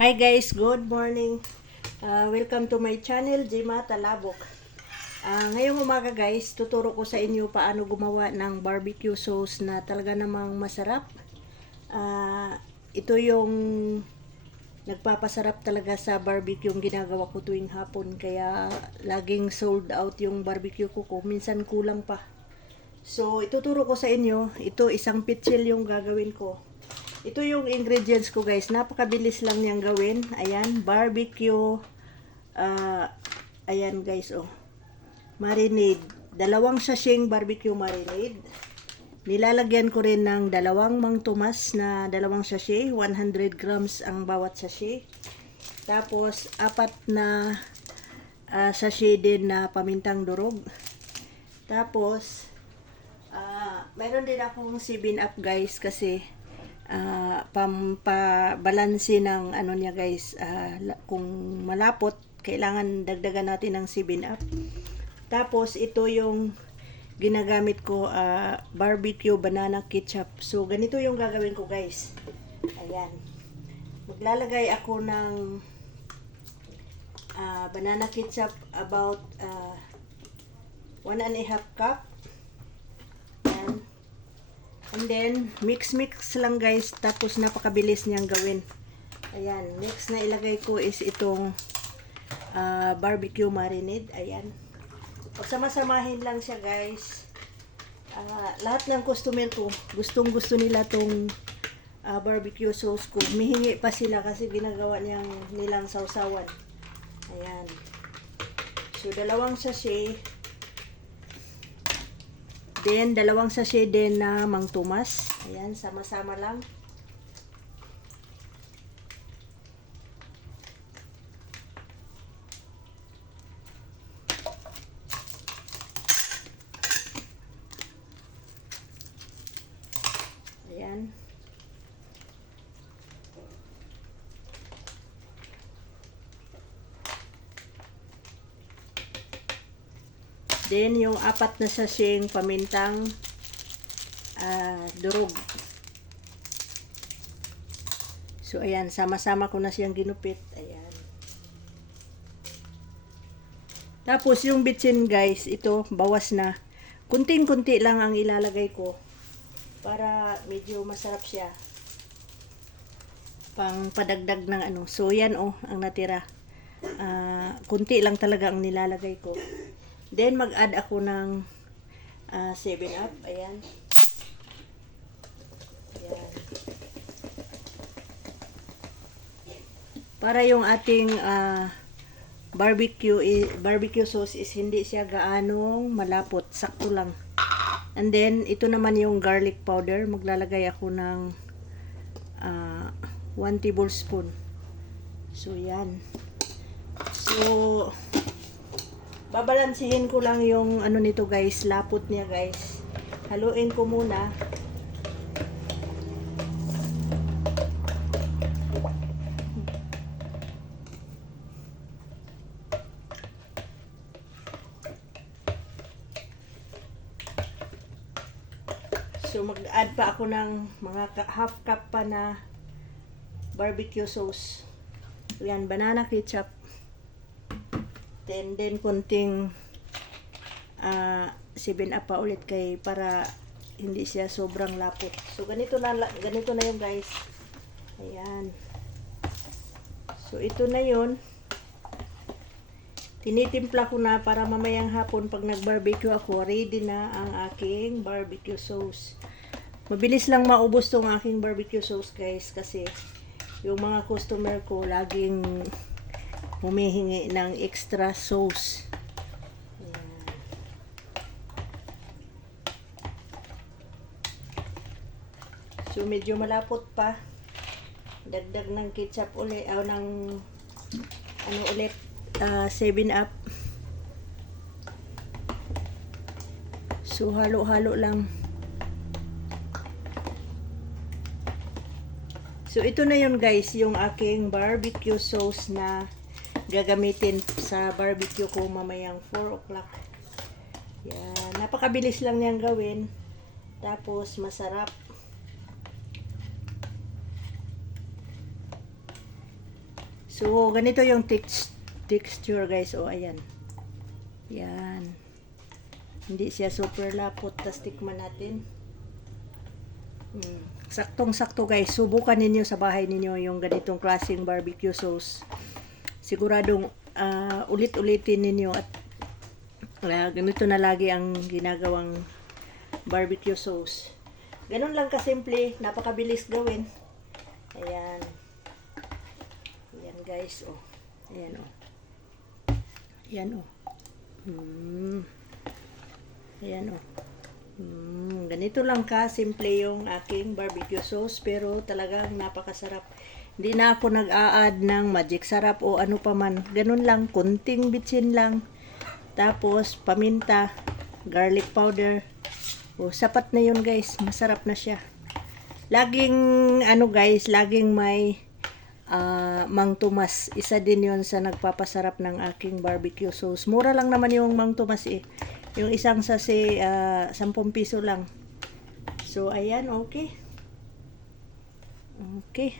Hi guys, good morning. Welcome to my channel, Jima Talabok. Ngayong umaga guys, tuturo ko sa inyo paano gumawa ng barbecue sauce na talaga namang masarap. Ito yung nagpapasarap talaga sa barbecue yung ginagawa ko tuwing hapon. Kaya laging sold out yung barbecue ko. Minsan kulang pa. So, ituturo ko sa inyo. Ito, isang pitsil yung gagawin ko. Ito yung ingredients ko guys. Napakabilis lang niyang gawin. Ayan, barbecue. Ayan guys, oh. Marinade. 2 sachet barbecue marinade. Nilalagyan ko rin ng 2 Mang Tomas na 2 sachet. 100 grams ang bawat sachet. Tapos, 4 na sachet din na pamintang durog. Tapos, mayroon din akong 7-up guys kasi pampabalansi ng ano niya guys, kung malapot kailangan dagdagan natin ng 7-up. Tapos ito yung ginagamit ko, barbecue banana ketchup. So ganito yung gagawin ko guys. Ayan, maglalagay ako ng banana ketchup about 1.5 cup. And then, mix lang guys. Tapos, napakabilis niyang gawin. Ayan. Next na ilagay ko is itong barbecue marinade. Ayan. Pagsama-samahin lang siya guys. Lahat ng customer ko, gustong-gusto nila tong barbecue sauce ko. Mihingi pa sila kasi ginagawa nilang sausawan. Ayan. So, 2 sachet. Then, 2 sachet din na Mang Tomas. Ayan, sama-sama lang. Ayan. Then, yung 4 na sachet pamintang durog. So, ayan. Sama-sama ko na siyang ginupit. Ayan. Tapos, yung bitsin guys, ito, bawas na. Kunting-kunti lang ang ilalagay ko para medyo masarap siya. Pang padagdag ng ano. So, yan oh, ang natira. Kunti lang talaga ang nilalagay ko. Then, mag-add ako ng 7-up. Ayan. Ayan. Para yung ating barbecue sauce is hindi siya gaanong malapot. Sakto lang. And then, ito naman yung garlic powder. Maglalagay ako ng 1 tablespoon. So, yan. So, babalansihin ko lang yung ano nito guys, lapot niya guys. Haluin ko muna. So mag-add pa ako ng mga half cup pa na barbecue sauce. Yan, banana ketchup. Then konting 7-up pa ulit para hindi siya sobrang lapot. So ganito na yung guys. Ayan. So ito na yun. Tinitimpla ko na para mamayang hapon pag nag-barbecue ako, ready na ang aking barbecue sauce. Mabilis lang maubos tong aking barbecue sauce guys kasi yung mga customer ko laging humihingi ng extra sauce. Ayan. So medyo malapot pa. Dagdag ng ketchup ulit, ng ano ulit, 7-up. So halo-halo lang. So ito na yun guys, yung aking barbecue sauce na gagamitin sa barbecue ko mamayang 4 o'clock. Yan. Napakabilis lang niyang gawin. Tapos masarap. So, ganito yung texture guys. O, ayan. Yan. Hindi siya super lapot. Tapos tikman natin. Saktong-sakto guys. Subukan ninyo sa bahay ninyo yung ganitong klaseng barbecue sauce. Siguradong ulit-ulitin ninyo at ganito na lagi ang ginagawang barbecue sauce. Ganun lang kasimple. Napakabilis gawin. Ayan. Ayan guys. Oh. Ayan oh. Ayan oh. Ayan oh. Ganito lang ka simple yung aking barbecue sauce, pero talagang napakasarap. Hindi na ako nag-a-add ng magic sarap o ano pa man. Ganun lang, kunting bitsin lang. Tapos paminta, garlic powder. O sapat na yun guys, masarap na siya. Laging ano guys, laging may Mang Tomas. Isa din yun sa nagpapasarap ng aking barbecue sauce. Mura lang naman yung Mang Tomas eh. Yung isang sasi, 10 piso lang. So, ayan, okay. Okay.